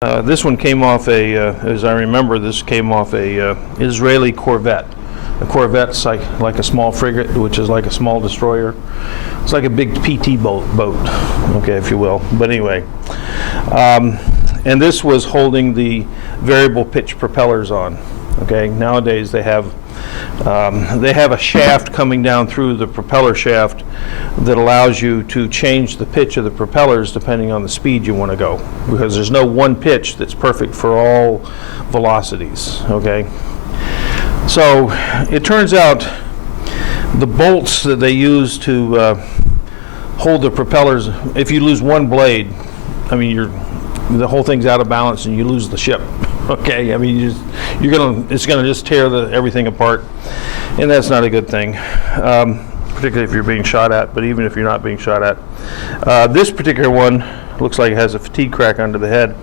This one came off as I remember, this came off a Israeli Corvette. A Corvette's like a small frigate, which is like a small destroyer. It's like a big PT boat, okay, if you will. But anyway, and this was holding the variable pitch propellers on. Okay, nowadays they have a shaft coming down through the propeller shaft that allows you to change the pitch of the propellers depending on the speed you want to go, because there's no one pitch that's perfect for all velocities. Okay, so it turns out the bolts that they use to hold the propellers, if you lose one blade, I mean the whole thing's out of balance and you lose the ship. Okay, I mean it's gonna just tear everything apart, and that's not a good thing, particularly if you're being shot at. But even if you're not being shot at, this particular one looks like it has a fatigue crack under the head,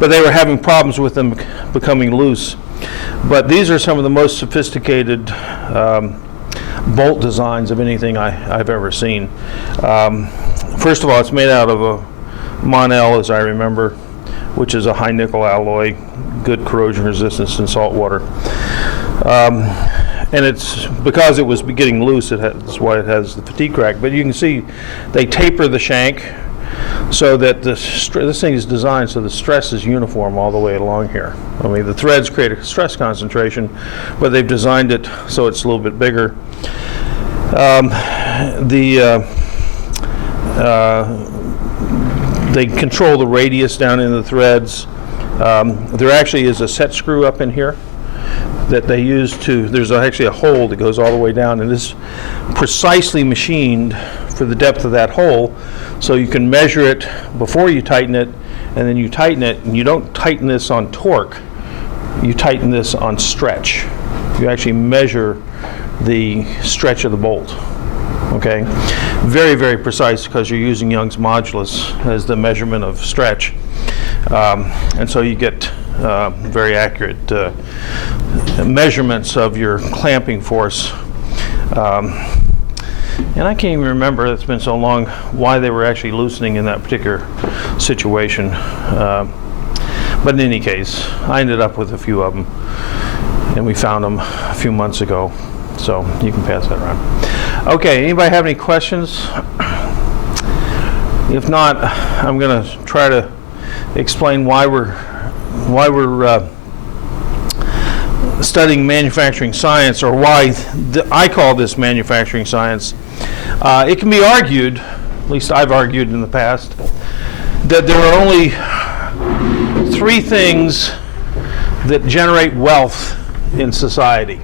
but they were having problems with them becoming loose. But these are some of the most sophisticated bolt designs of anything I've ever seen. First of all, it's made out of a Monel, as I remember, which is a high nickel alloy, good corrosion resistance in salt water. And it's because it was getting loose, that's why it has the fatigue crack. But you can see they taper the shank so that this thing is designed so the stress is uniform all the way along here. I mean, the threads create a stress concentration, but they've designed it so it's a little bit bigger. They control the radius down in the threads. There actually is a set screw up in here that they use there's actually a hole that goes all the way down, and this is precisely machined for the depth of that hole, so you can measure it before you tighten it, and then you tighten it, and you don't tighten this on torque, you tighten this on stretch. You actually measure the stretch of the bolt. Okay, very, very precise, because you're using Young's modulus as the measurement of stretch, and so you get very accurate measurements of your clamping force. And I can't even remember, it's been so long, why they were actually loosening in that particular situation. But in any case, I ended up with a few of them, and we found them a few months ago. So you can pass that around. Okay, anybody have any questions? If not, I'm going to try to explain why we're studying manufacturing science, or why I call this manufacturing science. It can be argued, at least I've argued in the past, that there are only three things that generate wealth in society.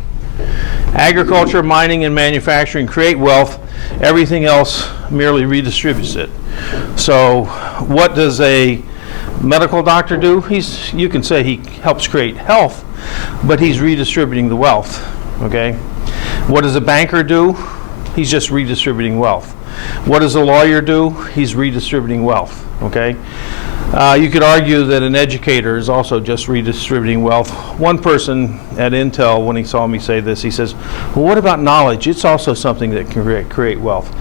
Agriculture, mining, and manufacturing create wealth. Everything else merely redistributes it. So what does a medical doctor do? You can say he helps create health, but he's redistributing the wealth. Okay? What does a banker do? He's just redistributing wealth. What does a lawyer do? He's redistributing wealth. Okay? You could argue that an educator is also just redistributing wealth. One person at Intel, when he saw me say this, he says, well, what about knowledge? It's also something that can create wealth.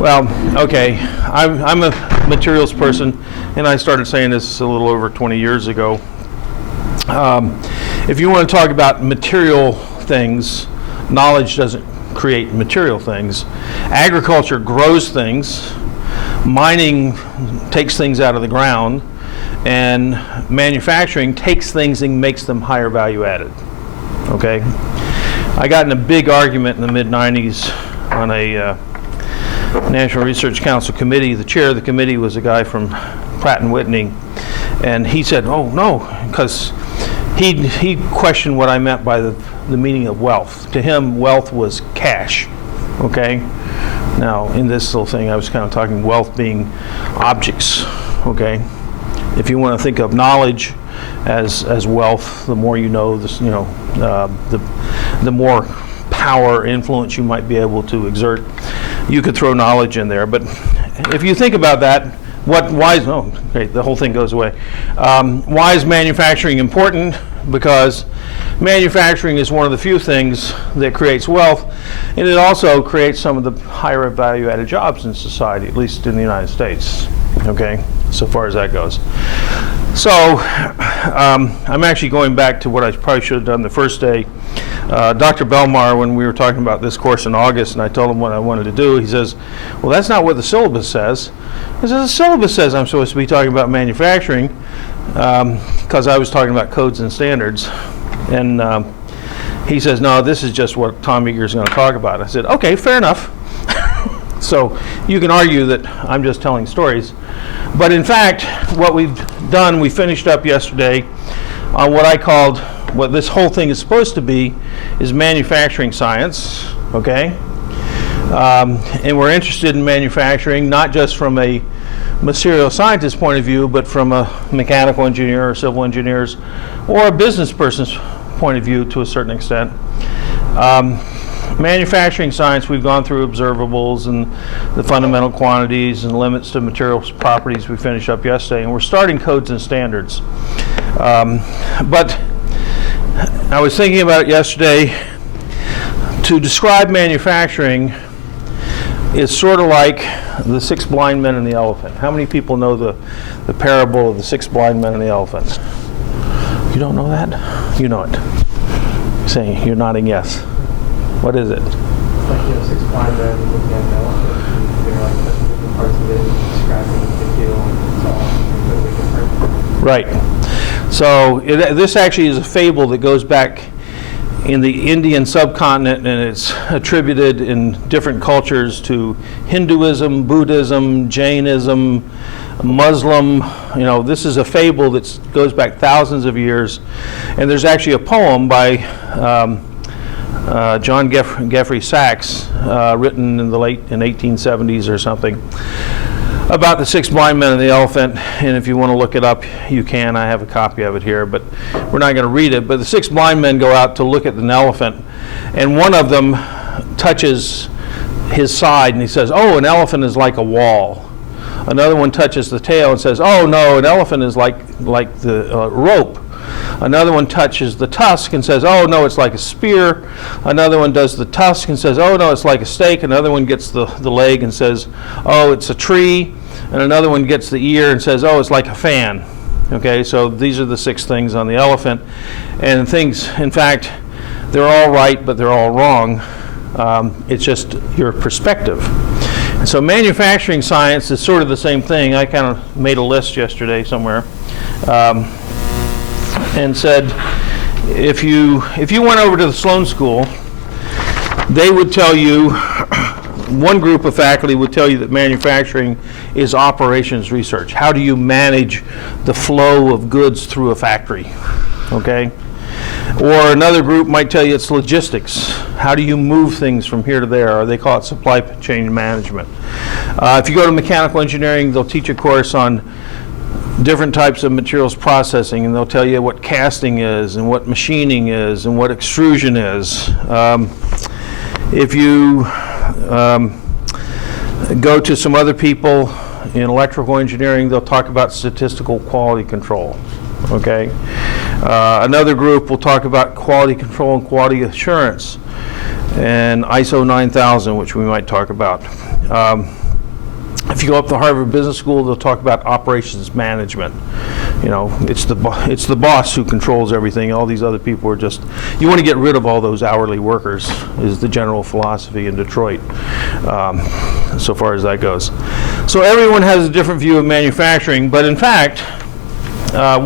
Well, okay, I'm a materials person, and I started saying this a little over 20 years ago. If you want to talk about material things, knowledge doesn't create material things. Agriculture grows things. Mining takes things out of the ground, and manufacturing takes things and makes them higher value added. Okay? I got in a big argument in the mid-90s on a National Research Council committee. The chair of the committee was a guy from Pratt & Whitney, and he said, oh no, because he questioned what I meant by the meaning of wealth. To him, wealth was cash. Okay? Now, in this little thing, I was kind of talking wealth being objects, okay? If you want to think of knowledge as wealth, the more you know, the more power, influence you might be able to exert. You could throw knowledge in there, but if you think about that, the whole thing goes away. Why is manufacturing important? Because manufacturing is one of the few things that creates wealth, and it also creates some of the higher value added jobs in society, at least in the United States, okay, so far as that goes. So I'm actually going back to what I probably should have done the first day. Dr. Belmar, when we were talking about this course in August, and I told him what I wanted to do, he says, well, that's not what the syllabus says. I said, the syllabus says I'm supposed to be talking about manufacturing, because I was talking about codes and standards. And he says, no, this is just what Tom Eager is going to talk about. I said, okay, fair enough. So you can argue that I'm just telling stories. But in fact, what we've done, we finished up yesterday on what I called, what this whole thing is supposed to be, is manufacturing science, okay? And we're interested in manufacturing, not just from a material scientist point of view, but from a mechanical engineer or civil engineers or a business person's point of view to a certain extent. Manufacturing science, we've gone through observables and the fundamental quantities and limits to materials properties we finished up yesterday, and we're starting codes and standards. But I was thinking about it yesterday. To describe manufacturing is sort of like the 6 blind men and the elephant. How many people know the parable of the 6 blind men and the elephant? You don't know that? You know it. You're saying, you're nodding yes. What is it? It's like, 6 blind men looking at an elephant, and they're like touching different parts of it, and describing the deal, and it's all completely different. Right. So this actually is a fable that goes back in the Indian subcontinent, and it's attributed in different cultures to Hinduism, Buddhism, Jainism, Muslim. You know, this is a fable that goes back thousands of years, and there's actually a poem by John Geoffrey Sachs, written in the late 1870s or something, about the 6 blind men and the elephant. And if you want to look it up, you can. I have a copy of it here, but we're not going to read it. But the 6 blind men go out to look at an elephant, and one of them touches his side, and he says, oh, an elephant is like a wall. Another one touches the tail and says, oh, no, an elephant is like the rope. Another one touches the tusk and says, oh, no, it's like a spear. Another one does the tusk and says, oh, no, it's like a stake. Another one gets the leg and says, oh, it's a tree. And another one gets the ear and says, oh, it's like a fan. Okay, so these are the 6 things on the elephant. And things, in fact, they're all right, but they're all wrong. It's just your perspective. And so manufacturing science is sort of the same thing. I kind of made a list yesterday somewhere. And said, if you went over to the Sloan School, they would tell you, one group of faculty would tell you that manufacturing is operations research. How do you manage the flow of goods through a factory? Okay? Or another group might tell you it's logistics. How do you move things from here to there? Or they call it supply chain management. If you go to mechanical engineering, they'll teach a course on different types of materials processing, and they'll tell you what casting is and what machining is and what extrusion is. If you go to some other people in electrical engineering, they'll talk about statistical quality control. Okay. Another group will talk about quality control and quality assurance and ISO 9000, which we might talk about. If you go up to Harvard Business School, they'll talk about operations management. You know, it's the boss who controls everything. All these other people are just, you want to get rid of all those hourly workers, is the general philosophy in Detroit, so far as that goes. So everyone has a different view of manufacturing, but in fact,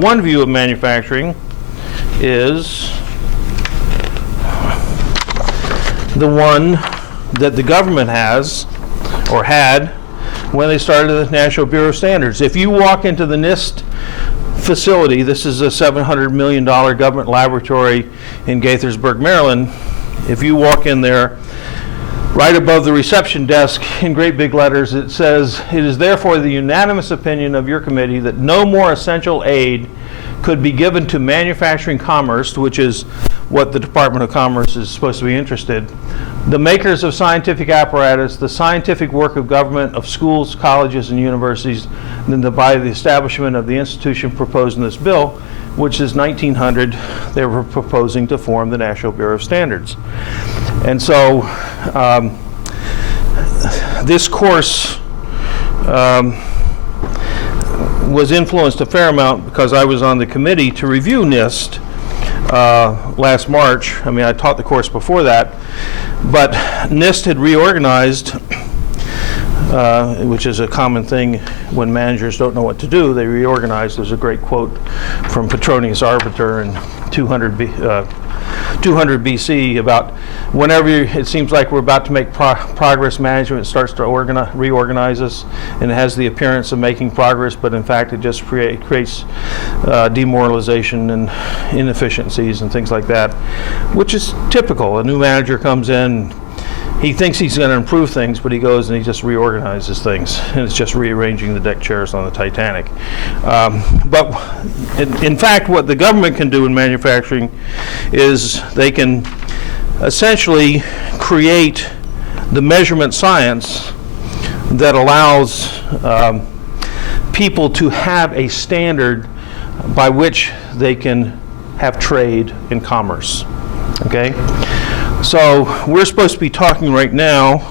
one view of manufacturing is the one that the government has, or had, when they started the National Bureau of Standards. If you walk into the NIST facility, this is a $700 million government laboratory in Gaithersburg, Maryland. If you walk in there, right above the reception desk in great big letters, it says, "It is therefore the unanimous opinion of your committee that no more essential aid could be given to manufacturing commerce," which is what the Department of Commerce is supposed to be interested, "the makers of scientific apparatus, the scientific work of government, of schools, colleges, and universities, than by the establishment of the institution proposed in this bill," which is 1900. They were proposing to form the National Bureau of Standards. And so this course was influenced a fair amount because I was on the committee to review NIST last March. I mean, I taught the course before that, but NIST had reorganized, which is a common thing when managers don't know what to do. They reorganize. There's a great quote from Petronius Arbiter in 200 BC about whenever it seems like we're about to make progress, management starts to reorganize us, and it has the appearance of making progress, but in fact it just creates demoralization and inefficiencies and things like that, which is typical. A new manager comes in, he thinks he's going to improve things, but he goes and he just reorganizes things, and it's just rearranging the deck chairs on the Titanic. But in fact, what the government can do in manufacturing is they can essentially create the measurement science that allows people to have a standard by which they can have trade and commerce. Okay? So we're supposed to be talking right now,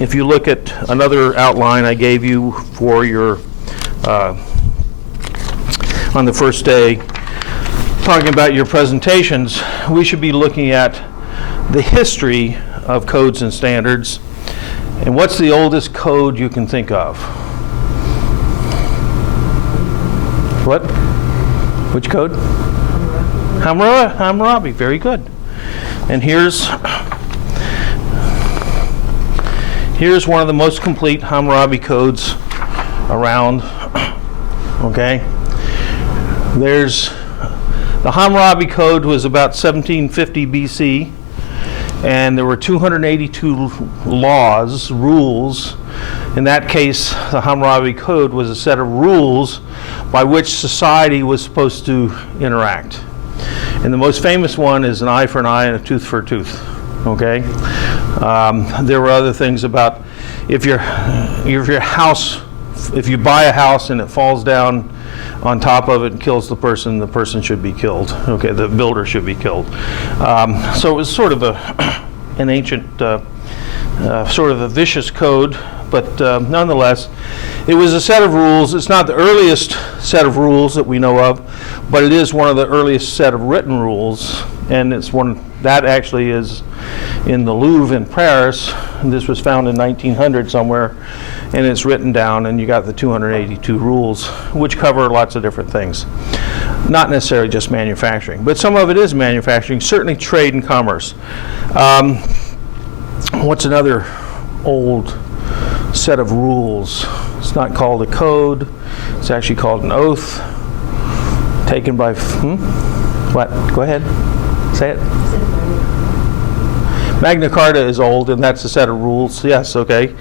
if you look at another outline I gave you for your, on the first day, talking about your presentations, we should be looking at the history of codes and standards, and what's the oldest code you can think of? What? Which code? Hammurabi, very good. And here's one of the most complete Hammurabi codes around. Okay, there's the Hammurabi code was about 1750 BC, and there were 282 laws, rules. In that case, the Hammurabi code was a set of rules by which society was supposed to interact. And the most famous one is an eye for an eye and a tooth for a tooth. Okay. There were other things about if you buy a house and it falls down on top of it and kills the person should be killed. Okay, the builder should be killed. So it was sort of an ancient, sort of a vicious code, but nonetheless, it was a set of rules. It's not the earliest set of rules that we know of, but it is one of the earliest set of written rules, and it's one that actually is in the Louvre in Paris. And this was found in 1900 somewhere, and it's written down, and you got the 282 rules, which cover lots of different things. Not necessarily just manufacturing, but some of it is manufacturing, certainly trade and commerce. What's another old set of rules? It's not called a code, it's actually called an oath, taken by, what? Go ahead, say it. Magna Carta is old, and that's a set of rules. Yes, okay.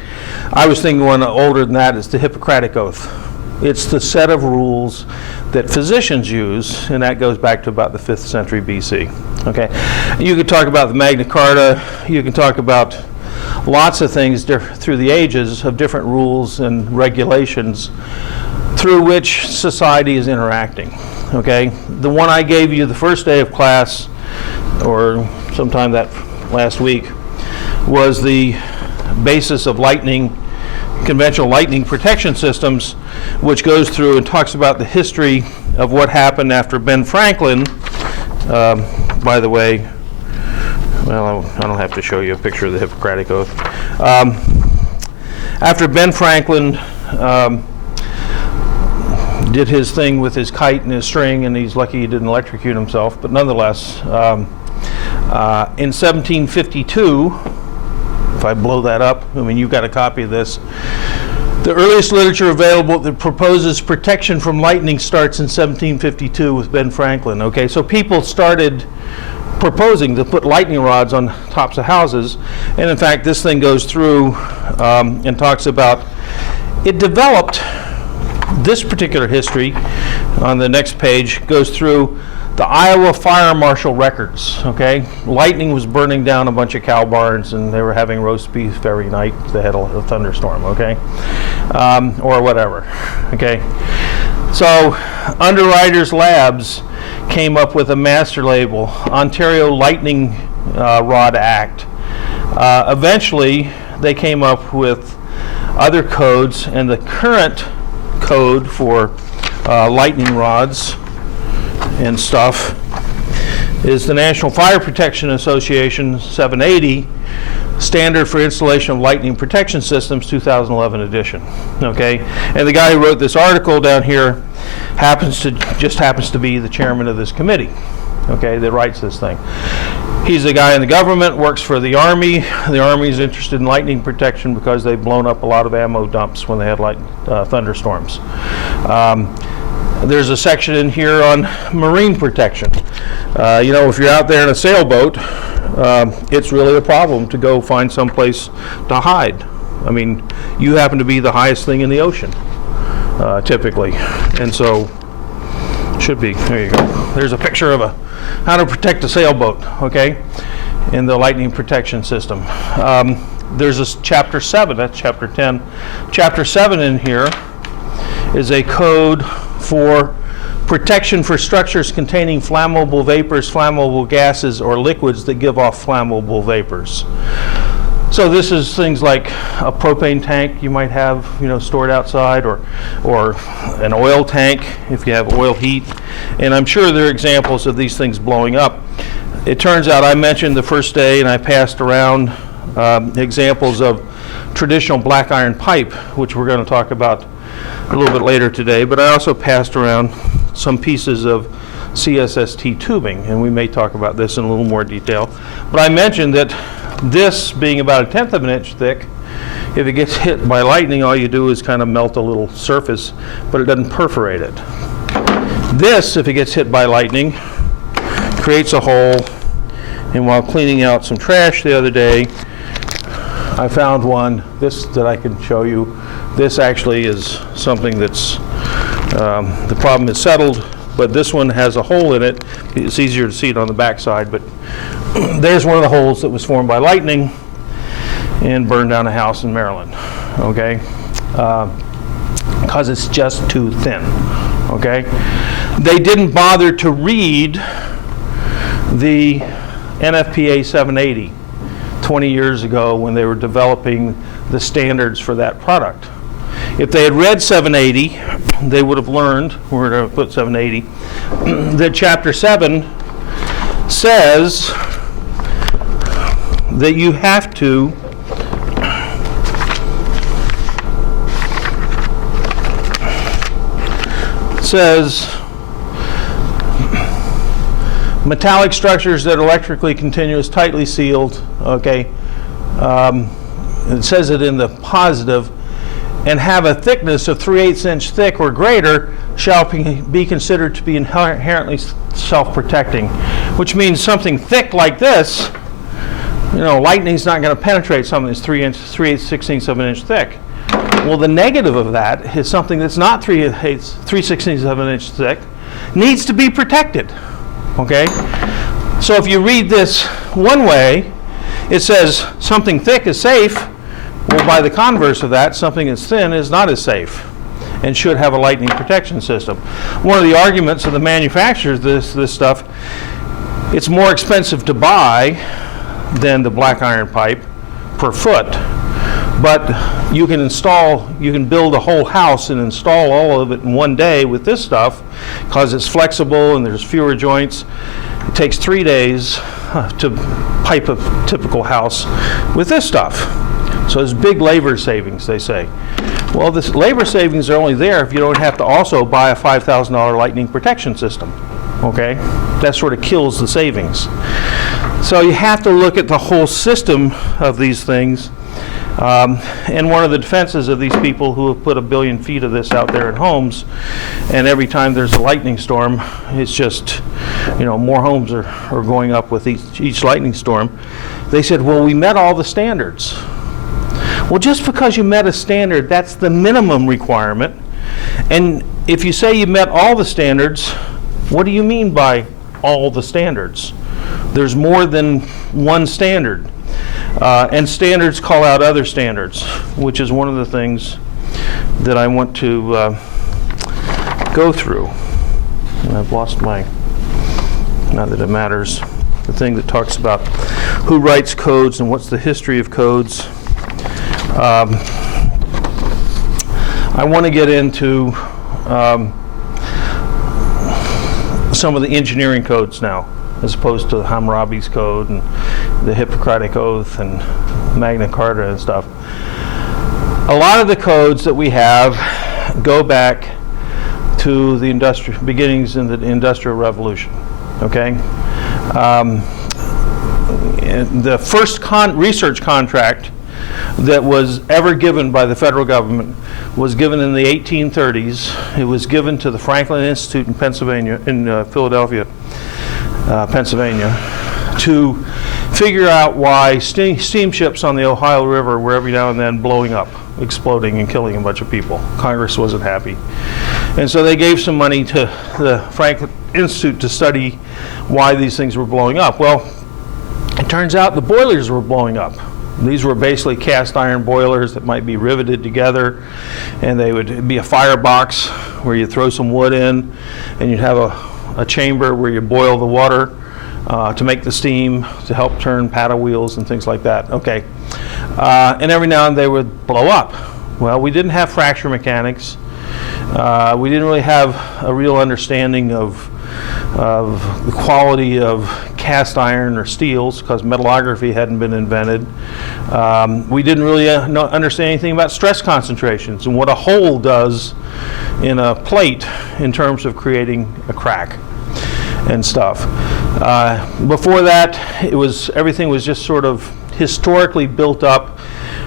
I was thinking one older than that is the Hippocratic Oath. It's the set of rules that physicians use, and that goes back to about the 5th century BC. Okay. You could talk about the Magna Carta, you can talk about lots of things through the ages of different rules and regulations through which society is interacting. Okay. The one I gave you the first day of class, or sometime that last week, was the basis of conventional lightning protection systems, which goes through and talks about the history of what happened after Ben Franklin. By the way, well, I don't have to show you a picture of the Hippocratic Oath. After Ben Franklin did his thing with his kite and his string, and he's lucky he didn't electrocute himself, but nonetheless, in 1752, if I blow that up, I mean, you've got a copy of this. The earliest literature available that proposes protection from lightning starts in 1752 with Ben Franklin. Okay, so people started proposing to put lightning rods on tops of houses, and in fact, this thing goes through and talks about it developed. This particular history on the next page goes through the Iowa Fire Marshal records. Okay, lightning was burning down a bunch of cow barns, and they were having roast beef every night. They had a thunderstorm. Okay, or whatever. Okay, so Underwriters Labs came up with a master label, Ontario Lightning Rod Act. Eventually, they came up with other codes, and the current code for lightning rods and stuff is the National Fire Protection Association 780 Standard for Installation of Lightning Protection Systems 2011 edition. Okay, and the guy who wrote this article down here happens to be the chairman of this committee. Okay, that writes this thing. He's a guy in the government, works for the Army. The Army is interested in lightning protection because they've blown up a lot of ammo dumps when they had thunderstorms. There's a section in here on marine protection. You know, if you're out there in a sailboat, it's really a problem to go find someplace to hide. I mean, you happen to be the highest thing in the ocean, typically. And so, should be, there you go. There's a picture of how to protect a sailboat, okay, in the lightning protection system. There's this chapter 7, that's chapter 10. Chapter 7 in here is a code for protection for structures containing flammable vapors, flammable gases, or liquids that give off flammable vapors. So this is things like a propane tank you might have, you know, stored outside, or an oil tank if you have oil heat. And I'm sure there are examples of these things blowing up. It turns out I mentioned the first day, and I passed around examples of traditional black iron pipe, which we're going to talk about a little bit later today, but I also passed around some pieces of CSST tubing, and we may talk about this in a little more detail. But I mentioned that this being about 1/10 of an inch thick, if it gets hit by lightning, all you do is kind of melt a little surface, but it doesn't perforate it. This, if it gets hit by lightning, creates a hole, and while cleaning out some trash the other day, I found one, this that I can show you. This actually is something that's, the problem is settled, but this one has a hole in it. It's easier to see it on the back side, but there's one of the holes that was formed by lightning and burned down a house in Maryland, okay? Because it's just too thin, okay? They didn't bother to read the NFPA 780 20 years ago when they were developing the standards for that product. If they had read 780, they would have learned, we're going to put 780, that Chapter 7 says that you have to metallic structures that are electrically continuous, tightly sealed, okay, it says it in the positive, and have a thickness of 3/8 inch thick or greater shall be considered to be inherently self-protecting, which means something thick like this, you know, lightning's not going to penetrate something that's 3/16 of an inch thick. Well, the negative of that is something that's not 3/16 of an inch thick needs to be protected, okay? So if you read this one way, it says something thick is safe. Well, by the converse of that, something that's thin is not as safe and should have a lightning protection system. One of the arguments of the manufacturers of this stuff, it's more expensive to buy than the black iron pipe per foot, but you can build a whole house and install all of it in one day with this stuff because it's flexible and there's fewer joints. It takes 3 days to pipe a typical house with this stuff. So there's big labor savings, they say. Well, this labor savings are only there if you don't have to also buy a $5,000 lightning protection system, okay? That sort of kills the savings. So you have to look at the whole system of these things. And one of the defenses of these people who have put 1 billion feet of this out there in homes, and every time there's a lightning storm, it's just, you know, more homes are going up with each lightning storm. They said, well, we met all the standards. Well, just because you met a standard, that's the minimum requirement. And if you say you met all the standards, what do you mean by all the standards? There's more than one standard. And standards call out other standards, which is one of the things that I want to go through. And I've lost my, not that it matters, the thing that talks about who writes codes and what's the history of codes. I want to get into some of the engineering codes now, as opposed to Hammurabi's code and the Hippocratic Oath and Magna Carta and stuff. A lot of the codes that we have go back to the beginnings in the Industrial Revolution. Okay, the first research contract that was ever given by the federal government was given in the 1830s. It was given to the Franklin Institute in Pennsylvania, in Philadelphia, Pennsylvania, to figure out why steamships on the Ohio River were every now and then blowing up, exploding and killing a bunch of people. Congress wasn't happy. And so they gave some money to the Franklin Institute to study why these things were blowing up. Well, it turns out the boilers were blowing up. These were basically cast iron boilers that might be riveted together, and they would be a firebox where you throw some wood in, and you'd have a chamber where you boil the water to make the steam to help turn paddle wheels and things like that. Okay, and every now and then they would blow up. Well, we didn't have fracture mechanics. We didn't really have a real understanding of the quality of cast iron or steels, because metallography hadn't been invented. We didn't really understand anything about stress concentrations and what a hole does in a plate in terms of creating a crack and stuff. Before that, everything was just sort of historically built up.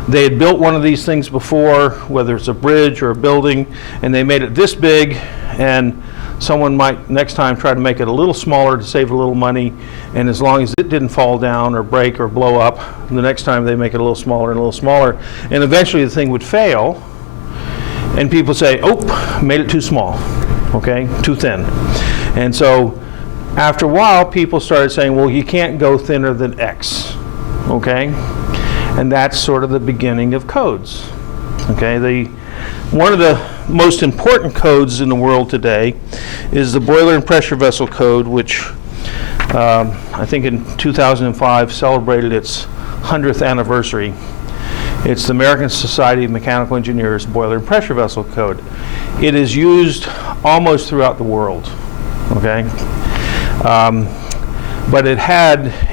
They had built one of these things before, whether it's a bridge or a building, and they made it this big, and someone might next time try to make it a little smaller to save a little money, and as long as it didn't fall down or break or blow up, the next time they make it a little smaller and a little smaller, and eventually the thing would fail, and people say, oh, made it too small, okay, too thin. And so after a while, people started saying, well, you can't go thinner than X, okay? And that's sort of the beginning of codes, okay? One of the most important codes in the world today is the Boiler and Pressure Vessel Code, which I think in 2005 celebrated its 100th anniversary. It's the American Society of Mechanical Engineers Boiler and Pressure Vessel Code. It is used almost throughout the world, okay? But it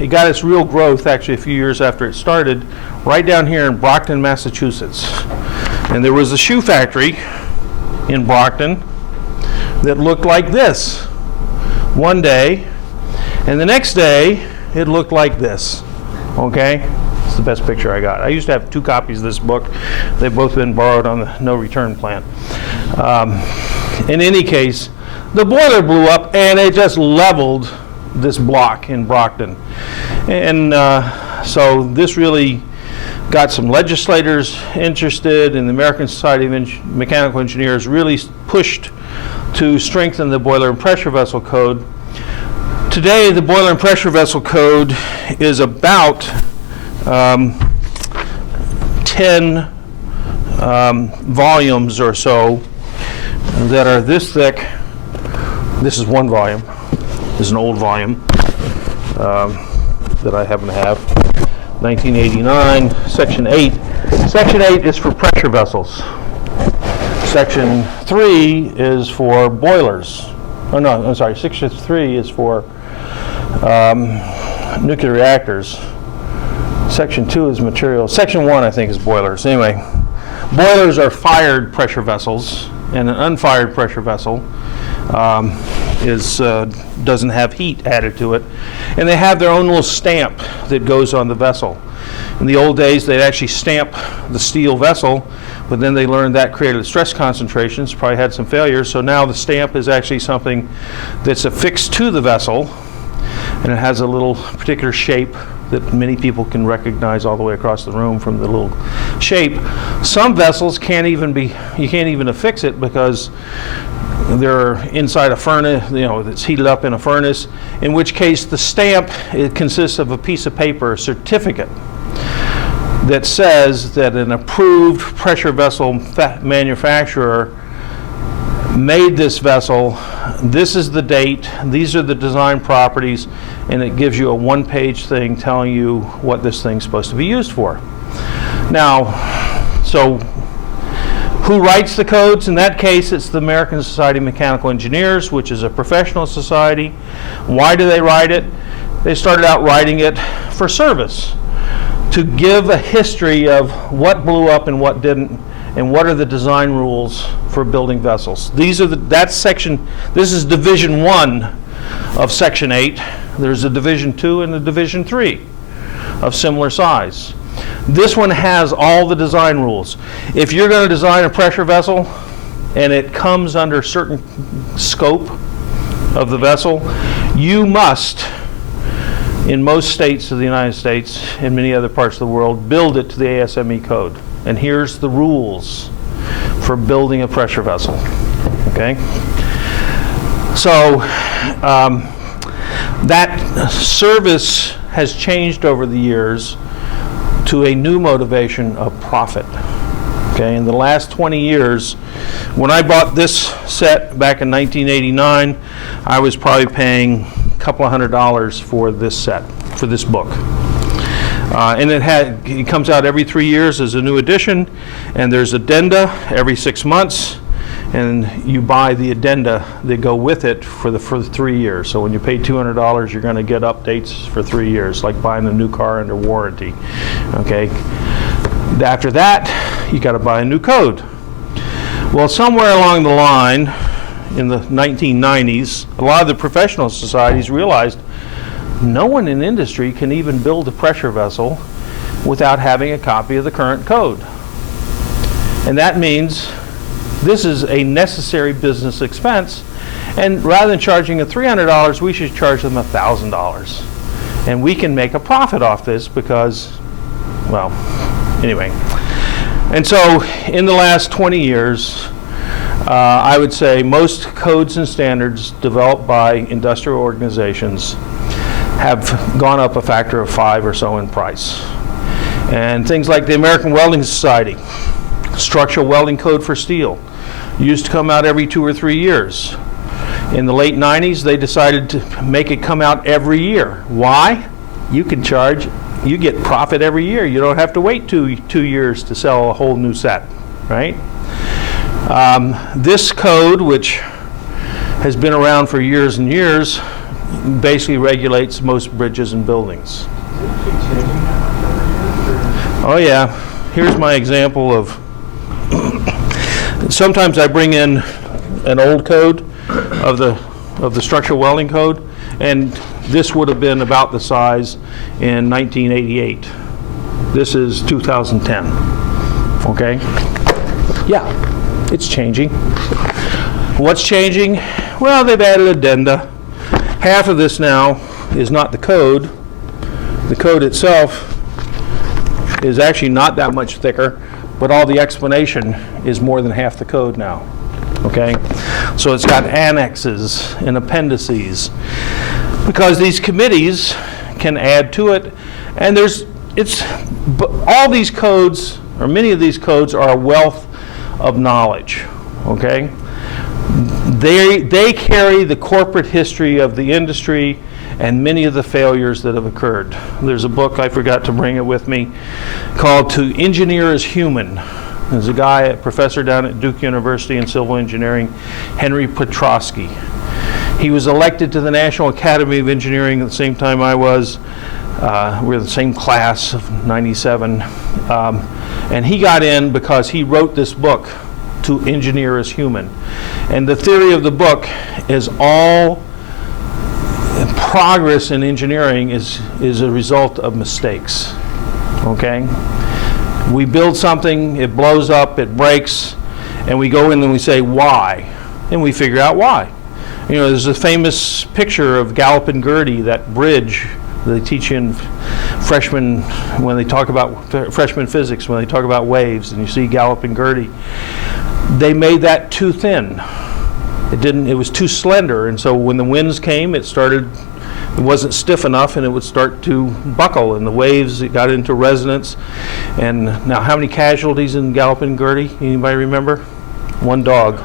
got its real growth actually a few years after it started, right down here in Brockton, Massachusetts. And there was a shoe factory in Brockton that looked like this one day, and the next day it looked like this, okay? It's the best picture I got. I used to have 2 copies of this book. They've both been borrowed on the no return plan. In any case, the boiler blew up and it just leveled this block in Brockton. And so this really got some legislators interested, and the American Society of Mechanical Engineers really pushed to strengthen the Boiler and Pressure Vessel Code. Today, the Boiler and Pressure Vessel Code is about 10 volumes or so that are this thick. This is one volume. This is an old volume that I happen to have. 1989, Section 8. Section 8 is for pressure vessels. Section 3 is for boilers. Oh no, I'm sorry, Section 3 is for nuclear reactors. Section 2 is materials. Section 1, I think, is boilers. Anyway, boilers are fired pressure vessels, and an unfired pressure vessel doesn't have heat added to it, and they have their own little stamp that goes on the vessel. In the old days, they'd actually stamp the steel vessel, but then they learned that created stress concentrations, probably had some failures, so now the stamp is actually something that's affixed to the vessel, and it has a little particular shape that many people can recognize all the way across the room from the little shape. Some vessels you can't even affix it because they're inside a furnace, it's heated up in a furnace, in which case the stamp, it consists of a piece of paper, a certificate, that says that an approved pressure vessel manufacturer made this vessel, this is the date, these are the design properties, and it gives you a one-page thing telling you what this thing's supposed to be used for. Now, so Who writes the codes? In that case, it's the American Society of Mechanical Engineers, which is a professional society. Why do they write it? They started out writing it for service, to give a history of what blew up and what didn't, and what are the design rules for building vessels. This is Division 1 of Section 8. There's a Division 2 and a Division 3 of similar size. This one has all the design rules. If you're going to design a pressure vessel and it comes under certain scope of the vessel, you must, in most states of the United States and many other parts of the world, build it to the ASME code. And here's the rules for building a pressure vessel. Okay? So that service has changed over the years to a new motivation of profit. Okay, in the last 20 years, when I bought this set back in 1989, I was probably paying a couple of $100 for this set, for this book. And it comes out every 3 years as a new edition, and there's addenda every 6 months, and you buy the addenda that go with it for the 3 years. So when you pay $200, you're going to get updates for 3 years, like buying a new car under warranty. Okay. After that, you got to buy a new code. Well, somewhere along the line, in the 1990s, a lot of the professional societies realized no one in industry can even build a pressure vessel without having a copy of the current code. And that means this is a necessary business expense, and rather than charging them $300, we should charge them $1,000. And we can make a profit off this because, well, anyway. And so in the last 20 years, I would say most codes and standards developed by industrial organizations have gone up a factor of 5 or so in price. And things like the American Welding Society, Structural Welding Code for Steel, used to come out every 2 or 3 years. In the late 90s, they decided to make it come out every year. Why? You get profit every year. You don't have to wait two years to sell a whole new set, right? This code, which has been around for years and years, basically regulates most bridges and buildings. Oh yeah, here's my example of, sometimes I bring in an old code of the structural welding code, and this would have been about the size in 1988. This is 2010, okay? Yeah, it's changing. What's changing? Well, they've added addenda. Half of this now is not the code. The code itself is actually not that much thicker, but all the explanation is more than half the code now. Okay? So it's got annexes and appendices because these committees can add to it, and all these codes, or many of these codes, are a wealth of knowledge. Okay? They carry the corporate history of the industry and many of the failures that have occurred. There's a book, I forgot to bring it with me, called To Engineer is Human. There's a guy, a professor down at Duke University in civil engineering, Henry Petrosky. He was elected to the National Academy of Engineering at the same time I was. We're the same class of 97. And he got in because he wrote this book, To Engineer is Human. And the theory of the book is all progress in engineering is a result of mistakes. Okay? We build something, it blows up, it breaks, and we go in and we say, why? And we figure out why. You know, there's a famous picture of Gallop and Gertie, that bridge they teach in freshman, when they talk about freshman physics, when they talk about waves, and you see Gallop and Gertie. They made that too thin. It was too slender, and so when the winds came, it wasn't stiff enough, and it would start to buckle, and the waves, it got into resonance. And now, how many casualties in Gallop and Gertie? Anybody remember? One dog.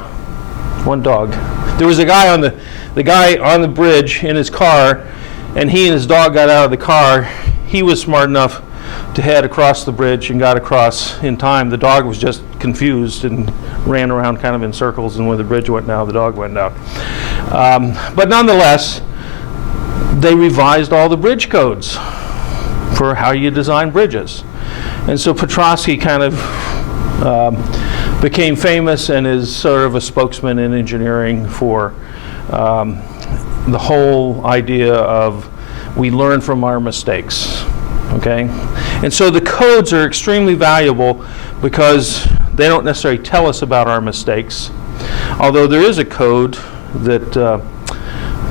One dog. There was a guy on the bridge in his car, and he and his dog got out of the car. He was smart enough to head across the bridge and got across in time. The dog was just confused and ran around kind of in circles, and when the bridge went down, the dog went down. But nonetheless, they revised all the bridge codes for how you design bridges. And so Petrosky kind of became famous and is sort of a spokesman in engineering for the whole idea of we learn from our mistakes, okay? And so the codes are extremely valuable because they don't necessarily tell us about our mistakes, although there is a code that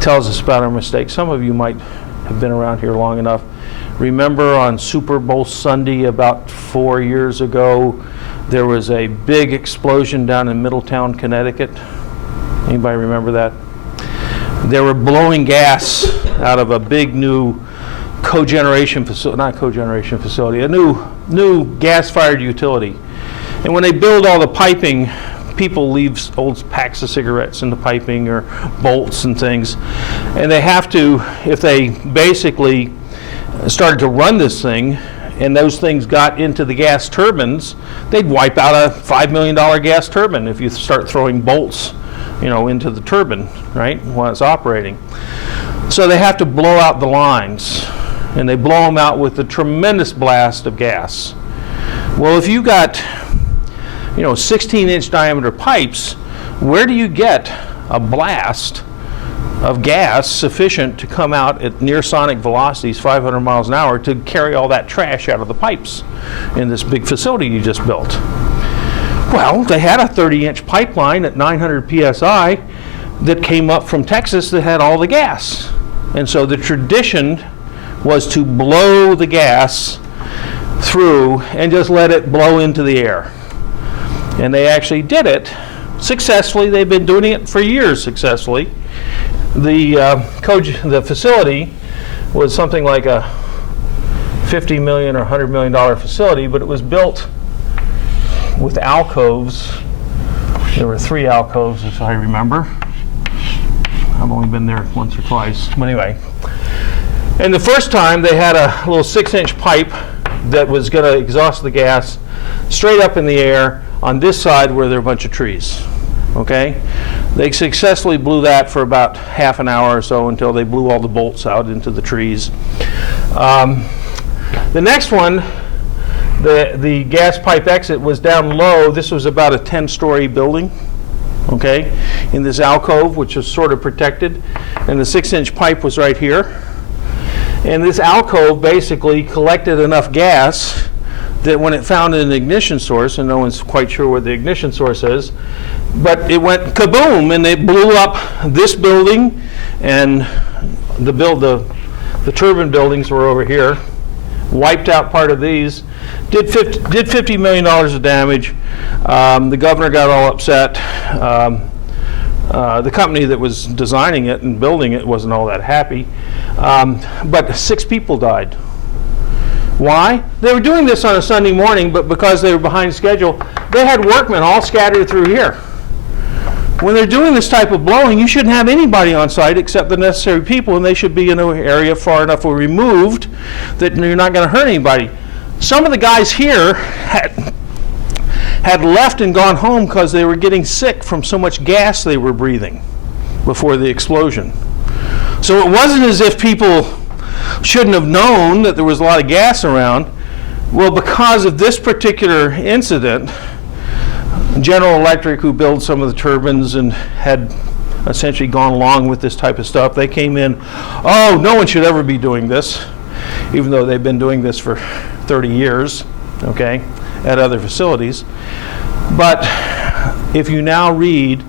tells us about our mistakes. Some of you might have been around here long enough. Remember on Super Bowl Sunday about 4 years ago, there was a big explosion down in Middletown, Connecticut. Anybody remember that? They were blowing gas out of a big new cogeneration facility, not cogeneration facility, a new gas-fired utility. And when they build all the piping, people leave old packs of cigarettes in the piping or bolts and things. And they have to, if they basically started to run this thing and those things got into the gas turbines, they'd wipe out a $5 million gas turbine if you start throwing bolts, you know, into the turbine, right, while it's operating. So they have to blow out the lines, and they blow them out with a tremendous blast of gas. Well, if you got, you know, 16-inch diameter pipes, where do you get a blast of gas sufficient to come out at near sonic velocities, 500 miles an hour, to carry all that trash out of the pipes in this big facility you just built? Well, they had a 30-inch pipeline at 900 psi that came up from Texas that had all the gas. And so the tradition was to blow the gas through and just let it blow into the air. And they actually did it successfully. They've been doing it for years successfully. The facility was something like a $50 million or $100 million facility, but it was built with alcoves. There were 3 alcoves, if I remember. I've only been there once or twice. But anyway, and the first time they had a little 6-inch pipe that was going to exhaust the gas straight up in the air on this side where there are a bunch of trees. Okay? They successfully blew that for about half an hour or so until they blew all the bolts out into the trees. The next one, the gas pipe exit was down low. This was about a 10-story building, okay, in this alcove, which was sort of protected. And the 6-inch pipe was right here. And this alcove basically collected enough gas that when it found an ignition source, and no one's quite sure what the ignition source is, but it went kaboom, and it blew up this building, and the turbine buildings were over here, wiped out part of these, did $50 million of damage. The governor got all upset. The company that was designing it and building it wasn't all that happy. But 6 people died. Why? They were doing this on a Sunday morning, but because they were behind schedule, they had workmen all scattered through here. When they're doing this type of blowing, you shouldn't have anybody on site except the necessary people, and they should be in an area far enough removed that you're not going to hurt anybody. Some of the guys here had left and gone home because they were getting sick from so much gas they were breathing before the explosion. So it wasn't as if people shouldn't have known that there was a lot of gas around. Well, because of this particular incident, General Electric, who built some of the turbines and had essentially gone along with this type of stuff, they came in, oh, no one should ever be doing this, even though they've been doing this for 30 years, okay, at other facilities. But if you now read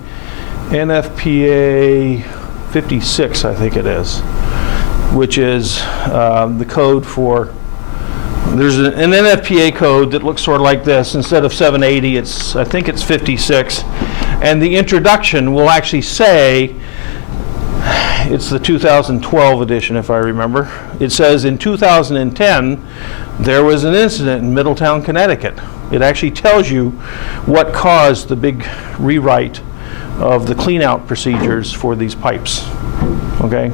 NFPA 56, I think it is, which is the code for, there's an NFPA code that looks sort of like this. Instead of 780, I think it's 56. And the introduction will actually say, it's the 2012 edition if I remember. It says in 2010, there was an incident in Middletown, Connecticut. It actually tells you what caused the big rewrite of the clean-out procedures for these pipes. Okay?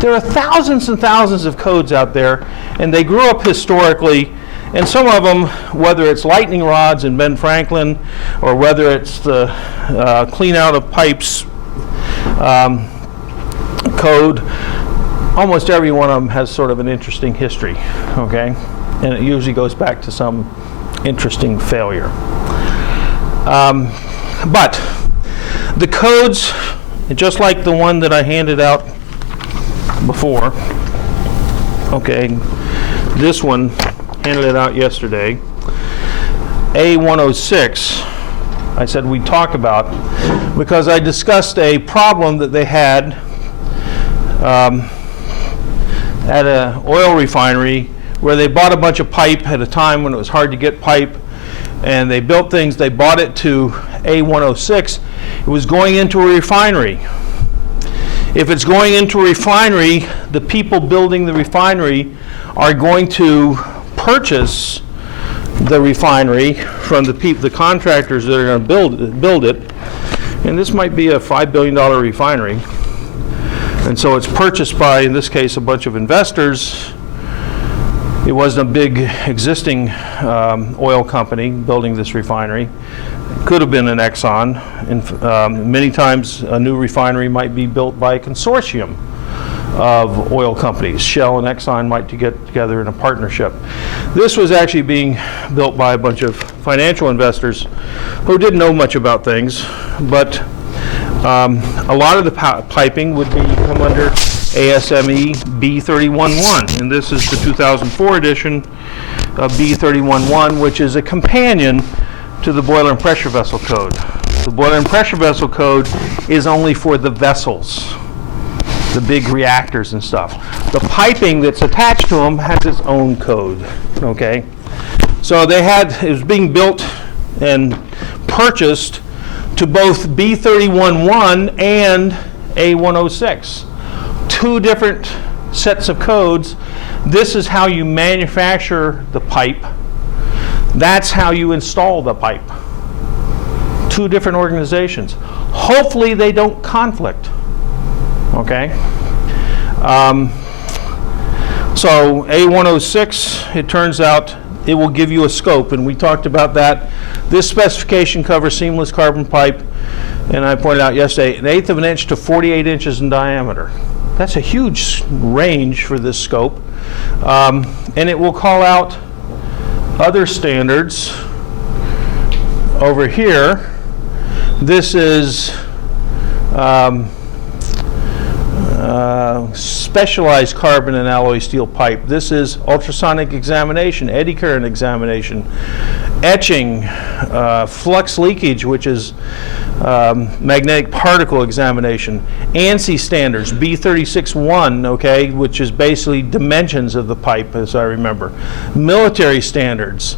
There are thousands and thousands of codes out there, and they grew up historically And some of them, whether it's lightning rods in Ben Franklin or whether it's the clean out of pipes code, almost every one of them has sort of an interesting history, okay? And it usually goes back to some interesting failure. But the codes, just like the one that I handed out before, okay, this one, handed it out yesterday, A106, I said we'd talk about, because I discussed a problem that they had at an oil refinery where they bought a bunch of pipe at a time when it was hard to get pipe, and they built things, they bought it to A106, it was going into a refinery. If it's going into a refinery, the people building the refinery are going to purchase the refinery from the contractors that are going to build it, and this might be a $5 billion refinery, and so it's purchased by, in this case, a bunch of investors. It wasn't a big existing oil company building this refinery. It could have been an Exxon, and many times a new refinery might be built by a consortium of oil companies. Shell and Exxon might get together in a partnership. This was actually being built by a bunch of financial investors who didn't know much about things, but a lot of the piping would come under ASME B311, and this is the 2004 edition of B311, which is a companion to the Boiler and Pressure Vessel Code. The Boiler and Pressure Vessel Code is only for the vessels, the big reactors and stuff. The piping that's attached to them has its own code, okay? So it was being built and purchased to both B311 and A106. Two different sets of codes. This is how you manufacture the pipe. That's how you install the pipe. Two different organizations. Hopefully they don't conflict, okay? So A106, it turns out it will give you a scope, and we talked about that. This specification covers seamless carbon pipe, and I pointed out yesterday, 1/8 of an inch to 48 inches in diameter. That's a huge range for this scope. And it will call out other standards over here. This is specialized carbon and alloy steel pipe. This is ultrasonic examination, eddy current examination, etching, flux leakage, which is magnetic particle examination, ANSI standards, B36-1, okay, which is basically dimensions of the pipe, as I remember, military standards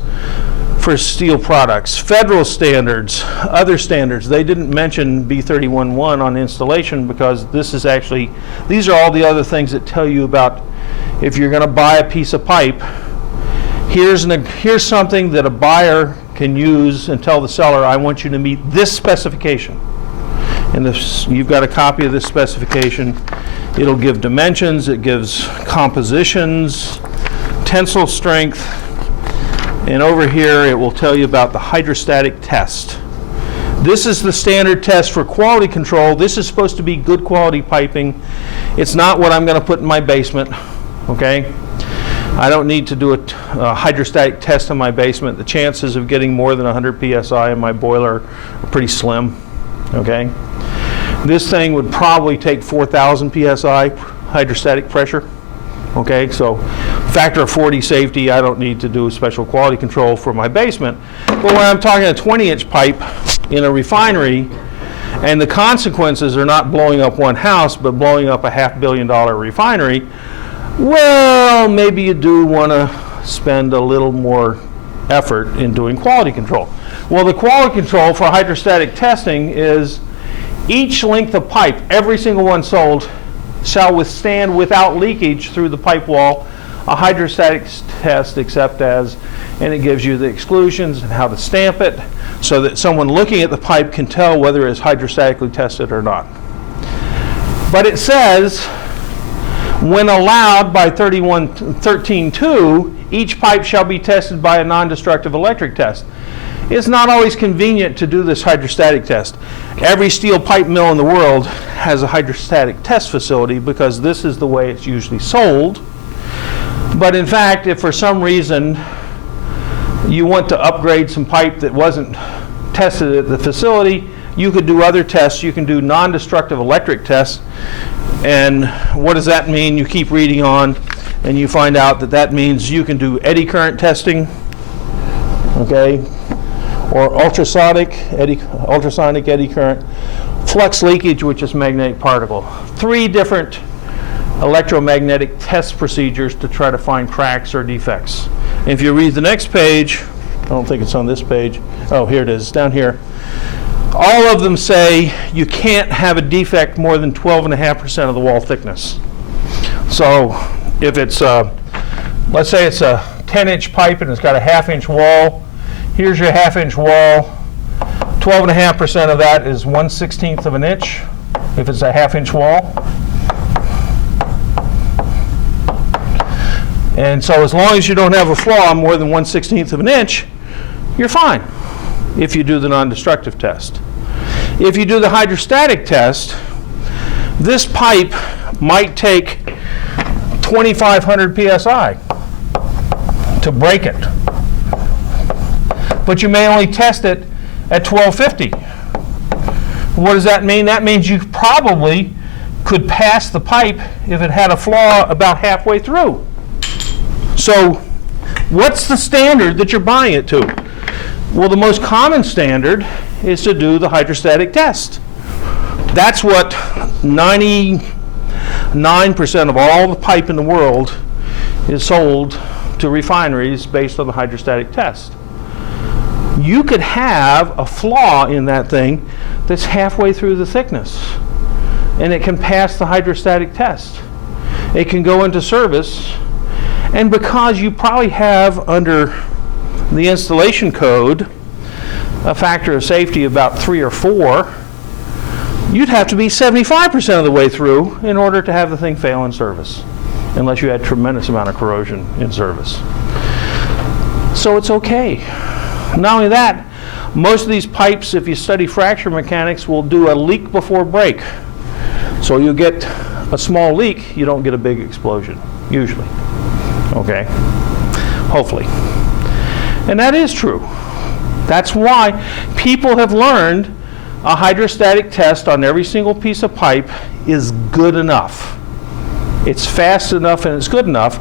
for steel products, federal standards, other standards. They didn't mention B31-1 on installation because this is actually, these are all the other things that tell you about if you're going to buy a piece of pipe, here's something that a buyer can use and tell the seller, I want you to meet this specification. And this, you've got a copy of this specification. It'll give dimensions, it gives compositions, tensile strength, and over here it will tell you about the hydrostatic test. This is the standard test for quality control. This is supposed to be good quality piping. It's not what I'm going to put in my basement, okay? I don't need to do a hydrostatic test in my basement. The chances of getting more than 100 psi in my boiler are pretty slim, okay? This thing would probably take 4,000 psi hydrostatic pressure, okay? So factor of 40 safety, I don't need to do special quality control for my basement. But when I'm talking a 20-inch pipe in a refinery, and the consequences are not blowing up one house, but blowing up a $500 million refinery, well, maybe you do want to spend a little more effort in doing quality control. Well, the quality control for hydrostatic testing is each length of pipe, every single one sold, shall withstand without leakage through the pipe wall a hydrostatic test except as, and it gives you the exclusions and how to stamp it so that someone looking at the pipe can tell whether it's hydrostatically tested or not. But it says, when allowed by 13.2, each pipe shall be tested by a non-destructive electric test. It's not always convenient to do this hydrostatic test. Every steel pipe mill in the world has a hydrostatic test facility because this is the way it's usually sold. But in fact, if for some reason you want to upgrade some pipe that wasn't tested at the facility, you could do other tests. You can do non-destructive electric tests. And what does that mean? You keep reading on and you find out that that means you can do eddy current testing, okay, or ultrasonic eddy current, flux leakage, which is magnetic particle. 3 different electromagnetic test procedures to try to find cracks or defects. If you read the next page, I don't think it's on this page. Oh, here it is, down here. All of them say you can't have a defect more than 12.5% of the wall thickness. So if it's, let's say it's a 10-inch pipe and it's got a 1/2-inch wall, here's your 1/2-inch wall. 12.5% of that is 1/16 of an inch if it's a 1/2-inch wall. And so as long as you don't have a flaw more than 1/16 of an inch, you're fine if you do the non-destructive test. If you do the hydrostatic test, this pipe might take 2,500 psi to break it. But you may only test it at 1250. What does that mean? That means you probably could pass the pipe if it had a flaw about halfway through. So what's the standard that you're buying it to? Well, the most common standard is to do the hydrostatic test. That's what 99% of all the pipe in the world is sold to refineries based on the hydrostatic test. You could have a flaw in that thing that's halfway through the thickness, and it can pass the hydrostatic test. It can go into service, and because you probably have under the installation code a factor of safety about 3 or 4, you'd have to be 75% of the way through in order to have the thing fail in service, unless you had a tremendous amount of corrosion in service. So it's okay. Not only that, most of these pipes, if you study fracture mechanics, will do a leak before break. So you get a small leak, you don't get a big explosion, usually. Okay? Hopefully. And that is true. That's why people have learned a hydrostatic test on every single piece of pipe is good enough. It's fast enough and it's good enough.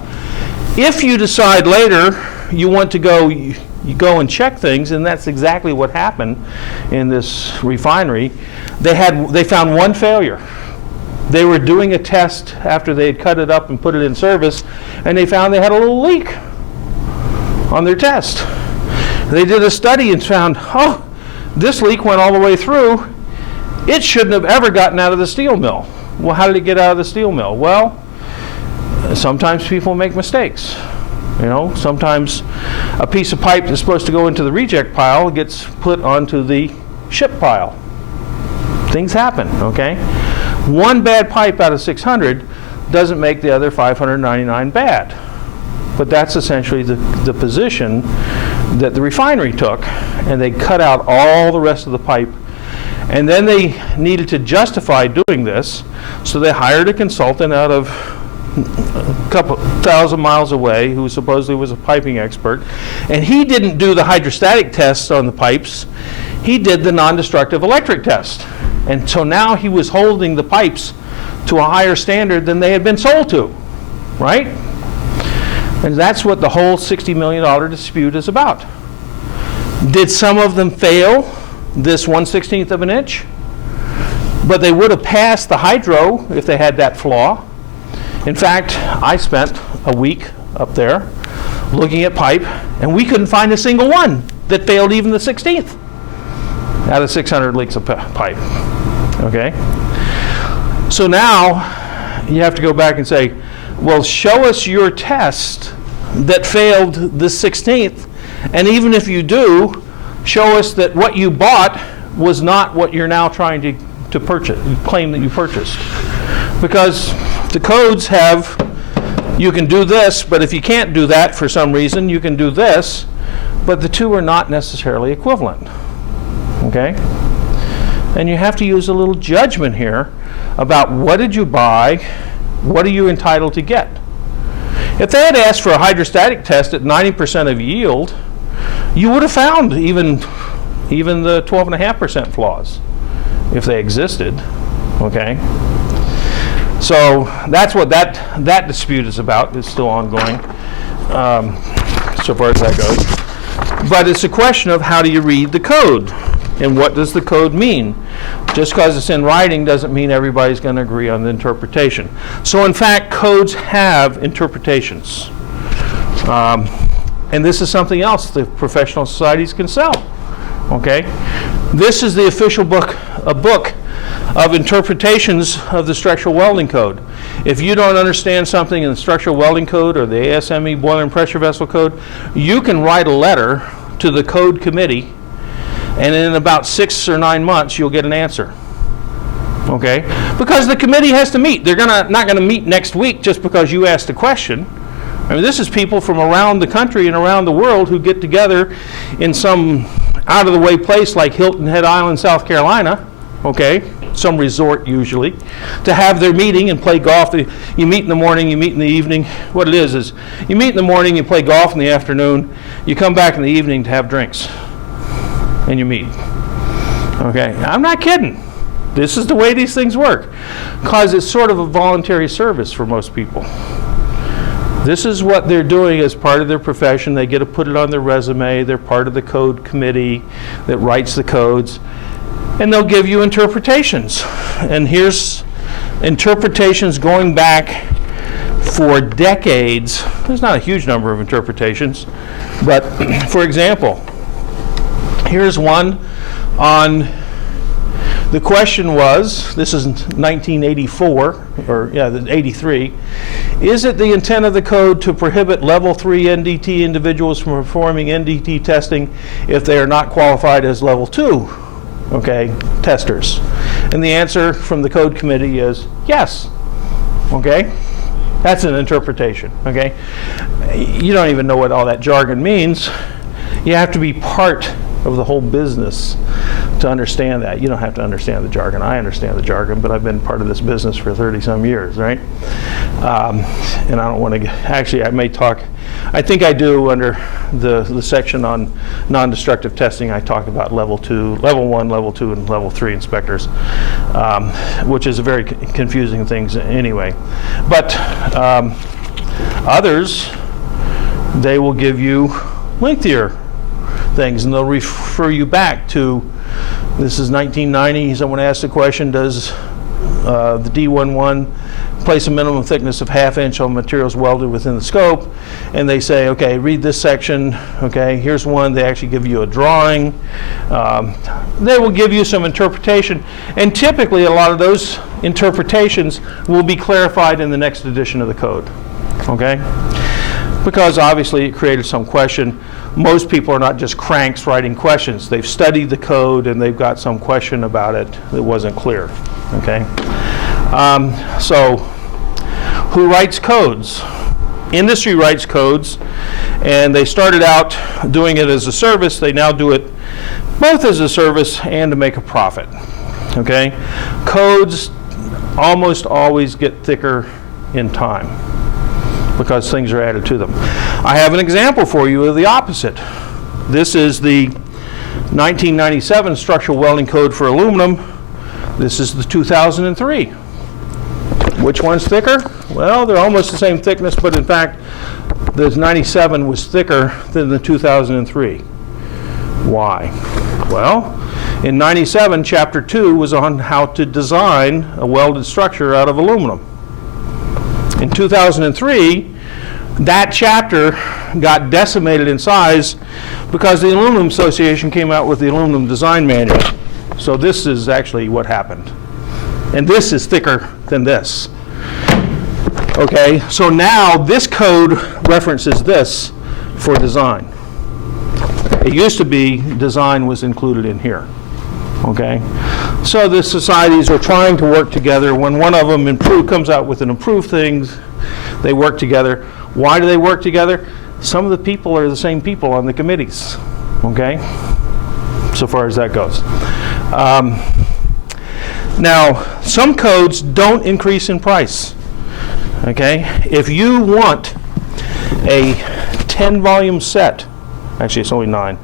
If you decide later you want to go, you go and check things, and that's exactly what happened in this refinery. They found one failure. They were doing a test after they had cut it up and put it in service, and they found they had a little leak on their test. They did a study and found, oh, this leak went all the way through. It shouldn't have ever gotten out of the steel mill. Well, how did it get out of the steel mill? Well, sometimes people make mistakes. You know, sometimes a piece of pipe that's supposed to go into the reject pile gets put onto the ship pile. Things happen, okay? One bad pipe out of 600 doesn't make the other 599 bad. But that's essentially the position that the refinery took, and they cut out all the rest of the pipe. And then they needed to justify doing this, so they hired a consultant out of a couple thousand miles away who supposedly was a piping expert, and he didn't do the hydrostatic tests on the pipes. He did the non-destructive electric test. And so now he was holding the pipes to a higher standard than they had been sold to, right? And that's what the whole $60 million dispute is about. Did some of them fail this 1/16 of an inch? But they would have passed the hydro if they had that flaw. In fact, I spent a week up there looking at pipe, and we couldn't find a single one that failed even the 16th out of 600 leaks of pipe. Okay? So now you have to go back and say, well, show us your test that failed the 16th, and even if you do, show us that what you bought was not what you're now trying to purchase, claim that you purchased. Because the codes have You can do this, but if you can't do that for some reason, you can do this, but the two are not necessarily equivalent. Okay? And you have to use a little judgment here about what did you buy, what are you entitled to get. If they had asked for a hydrostatic test at 90% of yield, you would have found even the 12.5% flaws if they existed. Okay? So that's what that dispute is about. It's still ongoing, so far as that goes. But it's a question of how do you read the code, and what does the code mean? Just because it's in writing doesn't mean everybody's going to agree on the interpretation. So in fact, codes have interpretations. And this is something else that professional societies can sell. Okay? This is the official book, a book of interpretations of the structural welding code. If you don't understand something in the structural welding code or the ASME boiler and pressure vessel code, you can write a letter to the code committee, and in about 6 or 9 months you'll get an answer. Okay? Because the committee has to meet. They're not going to meet next week just because you asked a question. I mean, this is people from around the country and around the world who get together in some out-of-the-way place like Hilton Head Island, South Carolina, okay, some resort usually, to have their meeting and play golf. You meet in the morning, you meet in the evening. What it is you meet in the morning, you play golf in the afternoon, you come back in the evening to have drinks, and you meet. Okay, I'm not kidding. This is the way these things work, because it's sort of a voluntary service for most people. This is what they're doing as part of their profession. They get to put it on their resume. They're part of the code committee that writes the codes. And they'll give you interpretations. And here's interpretations going back for decades. There's not a huge number of interpretations. But for example, here's one on, the question was, this is 1984, or yeah, 83, is it the intent of the code to prohibit level 3 NDT individuals from performing NDT testing if they are not qualified as level 2, okay, testers? And the answer from the code committee is yes, okay? That's an interpretation, okay? You don't even know what all that jargon means. You have to be part of the whole business to understand that. You don't have to understand the jargon. I understand the jargon, but I've been part of this business for 30-some years, right? And I don't want to, actually I may talk, I think I do under the section on non-destructive testing. I talk about level 1, level 2, and level 3 inspectors, which is a very confusing thing anyway. But others, they will give you lengthier things, and they'll refer you back to, this is 1990, someone asked the question, does the D11 place a minimum thickness of 1/2 inch on materials welded within the scope? And they say, okay, read this section, okay, here's one, they actually give you a drawing. They will give you some interpretation, and typically a lot of those interpretations will be clarified in the next edition of the code, okay? Because obviously it created some question. Most people are not just cranks writing questions. They've studied the code and they've got some question about it that wasn't clear, okay? So who writes codes? Industry writes codes, and they started out doing it as a service. They now do it both as a service and to make a profit, okay? Codes almost always get thicker in time because things are added to them. I have an example for you of the opposite. This is the 1997 Structural Welding Code for aluminum. This is the 2003. Which one's thicker? Well, they're almost the same thickness, but in fact, the 97 was thicker than the 2003. Why? Well, in 97, Chapter 2 was on how to design a welded structure out of aluminum. In 2003, that chapter got decimated in size because the Aluminum Association came out with the Aluminum Design Manual. So this is actually what happened. And this is thicker than this. Okay, so now this code references this for design. It used to be design was included in here. Okay, So the societies are trying to work together. When one of them comes out with an improved things, they work together. Why do they work together? Some of the people are the same people on the committees, okay? So far as that goes. Now, some codes don't increase in price, okay? If you want a 10-volume set, actually it's only 9,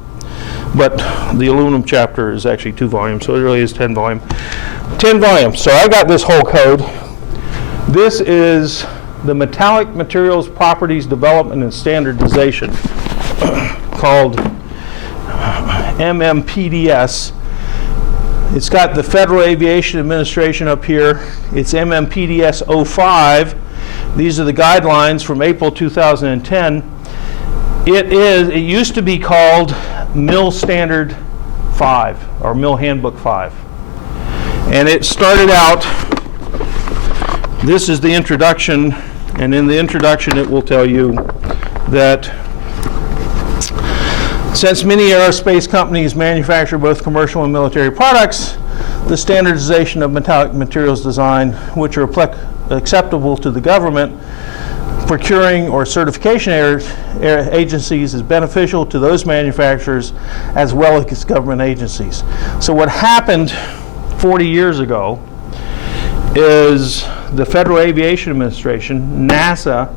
but the aluminum chapter is actually 2 volumes, so it really is 10 volume. 10 volumes. So I've got this whole code. This is the Metallic Materials Properties Development and Standardization, called MMPDS. It's got the Federal Aviation Administration up here. It's MMPDS 05. These are the guidelines from April 2010. It used to be called Mill Standard 5 or Mill Handbook 5. And it started out, this is the introduction, and in the introduction it will tell you that since many aerospace companies manufacture both commercial and military products, the standardization of metallic materials design, which are acceptable to the government procuring or certification agencies, is beneficial to those manufacturers as well as government agencies. So what happened 40 years ago is the Federal Aviation Administration, NASA,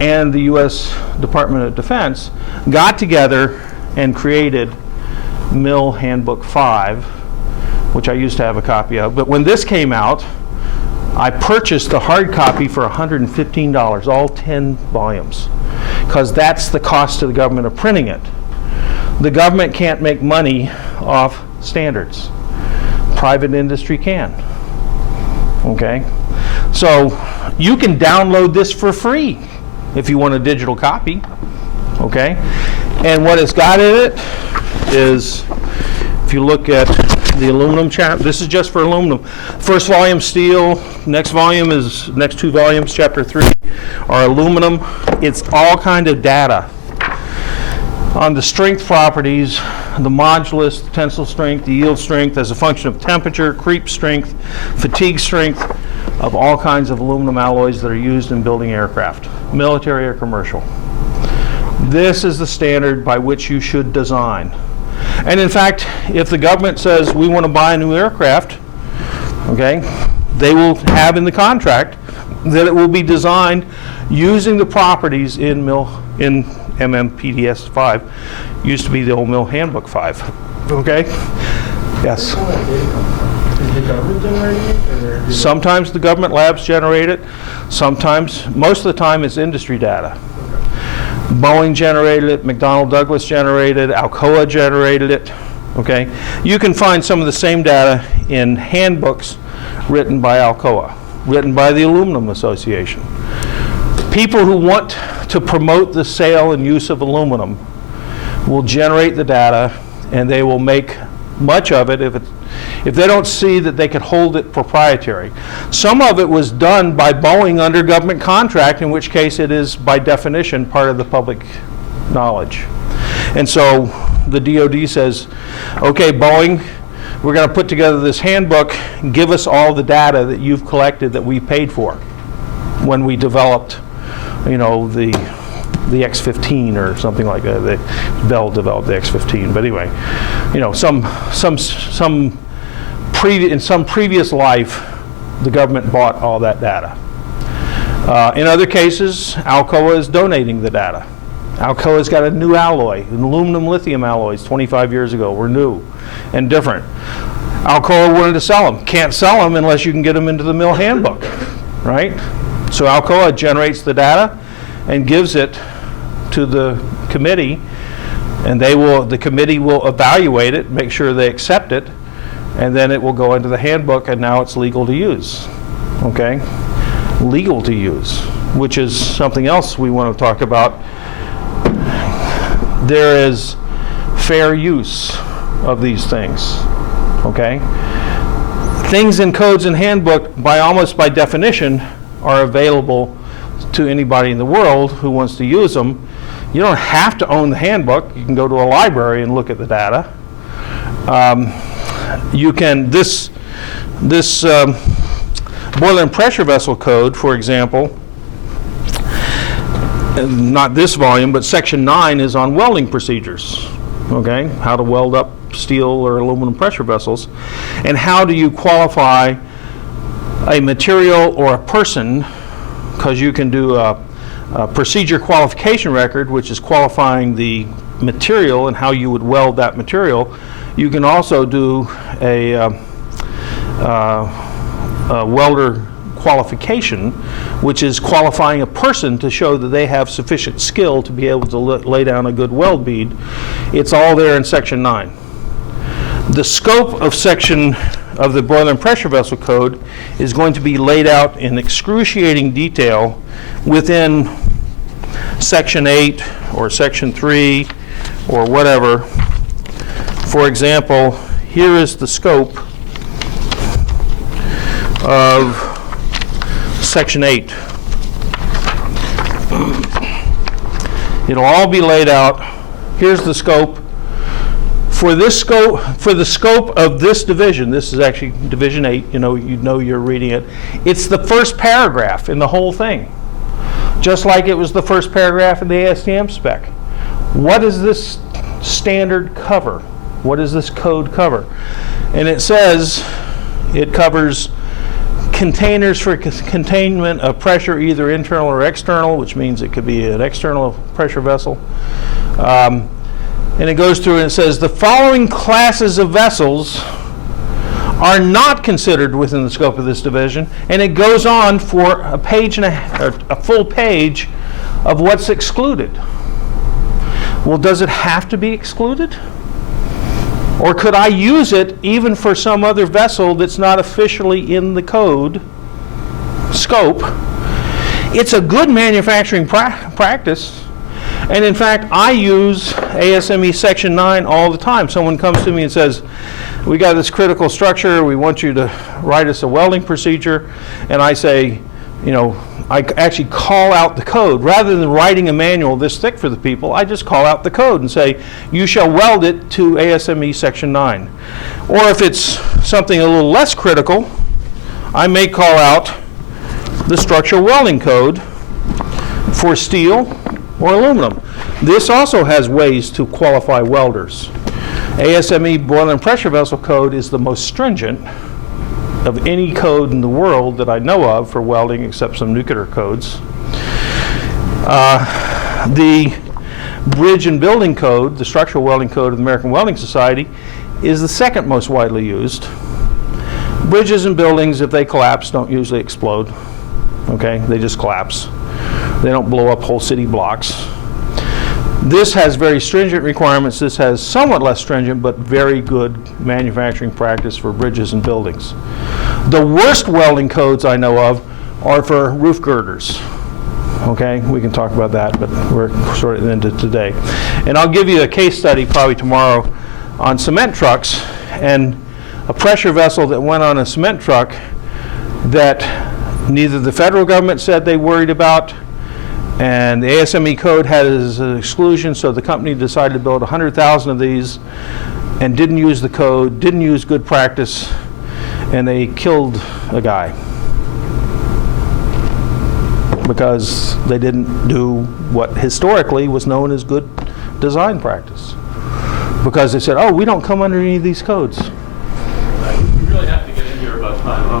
and the U.S. Department of Defense got together and created Mill Handbook 5, which I used to have a copy of. But when this came out, I purchased the hard copy for $115, all 10 volumes, because that's the cost to the government of printing it. The government can't make money off standards. Private industry can. Okay? So you can download this for free if you want a digital copy. Okay? And what it's got in it is, if you look at the aluminum chapter, this is just for aluminum. First volume steel, next 2 volumes, chapter 3, are aluminum. It's all kind of data on the strength properties, the modulus, the tensile strength, the yield strength as a function of temperature, creep strength, fatigue strength of all kinds of aluminum alloys that are used in building aircraft, military or commercial. This is the standard by which you should design. And in fact, if the government says we want to buy a new aircraft, okay, they will have in the contract that it will be designed using the properties in MMPDS 5. Used to be the old Mill Handbook 5. Okay? Yes? Is the government generating it? Or sometimes the government labs generate it. Sometimes, most of the time, it's industry data. Boeing generated it, McDonnell Douglas generated it, Alcoa generated it, okay? You can find some of the same data in handbooks written by Alcoa, written by the Aluminum Association. People who want to promote the sale and use of aluminum will generate the data, and they will make much of it if they don't see that they could hold it proprietary. Some of it was done by Boeing under government contract, in which case it is by definition part of the public knowledge. And so the DoD says, okay, Boeing, we're going to put together this handbook, give us all the data that you've collected that we paid for when we developed, you know, the X-15 or something like that. Bell developed the X-15, but anyway, you know, in some previous life, the government bought all that data. In other cases, Alcoa is donating the data. Alcoa's got a new alloy, aluminum lithium alloys 25 years ago were new and different. Alcoa wanted to sell them. Can't sell them unless you can get them into the Mill Handbook, right? So Alcoa generates the data and gives it to the committee, and the committee will evaluate it, make sure they accept it, and then it will go into the handbook, and now it's legal to use. Okay? Legal to use, which is something else we want to talk about. There is fair use of these things. Okay? Things in codes and handbook, almost by definition, are available to anybody in the world who wants to use them. You don't have to own the handbook. You can go to a library and look at the data. This boiler and pressure vessel code, for example, not this volume, but section 9 is on welding procedures, okay? How to weld up steel or aluminum pressure vessels, and how do you qualify a material or a person, because you can do a procedure qualification record, which is qualifying the material and how you would weld that material. You can also do a welder qualification, which is qualifying a person to show that they have sufficient skill to be able to lay down a good weld bead. It's all there in section 9. The scope of the boiler and pressure vessel code is going to be laid out in excruciating detail within section 8 or section 3 or whatever. For example, here is the scope of section 8. It'll all be laid out. Here's the scope. For the scope of this division, this is actually division 8, you know you're reading it. It's the first paragraph in the whole thing. Just like it was the first paragraph in the ASTM spec. What does this standard cover? What does this code cover? And it says it covers containers for containment of pressure, either internal or external, which means it could be an external pressure vessel. And it goes through and it says the following classes of vessels are not considered within the scope of this division, and it goes on for a page and a full page of what's excluded. Well, does it have to be excluded? Or could I use it even for some other vessel that's not officially in the code scope? It's a good manufacturing practice. And in fact, I use ASME Section 9 all the time. Someone comes to me and says, we got this critical structure, we want you to write us a welding procedure. And I say, you know, I actually call out the code. Rather than writing a manual this thick for the people, I just call out the code and say, you shall weld it to ASME Section 9. Or if it's something a little less critical, I may call out the structural welding code for steel or aluminum. This also has ways to qualify welders. ASME boiler and pressure vessel code is the most stringent of any code in the world that I know of for welding, except some nuclear codes. The bridge and building code, the structural welding code of the American Welding Society, is the second most widely used. Bridges and buildings, if they collapse, don't usually explode. Okay, they just collapse. They don't blow up whole city blocks. This has very stringent requirements. This has somewhat less stringent, but very good manufacturing practice for bridges and buildings. The worst welding codes I know of are for roof girders. Okay, we can talk about that, but we're sort of into today. And I'll give you a case study probably tomorrow on cement trucks and a pressure vessel that went on a cement truck that neither the federal government said they worried about, and the ASME code has an exclusion, so the company decided to build 100,000 of these and didn't use the code, didn't use good practice, and they killed a guy because they didn't do what historically was known as good design practice. Because they said, oh, we don't come under any of these codes. You really have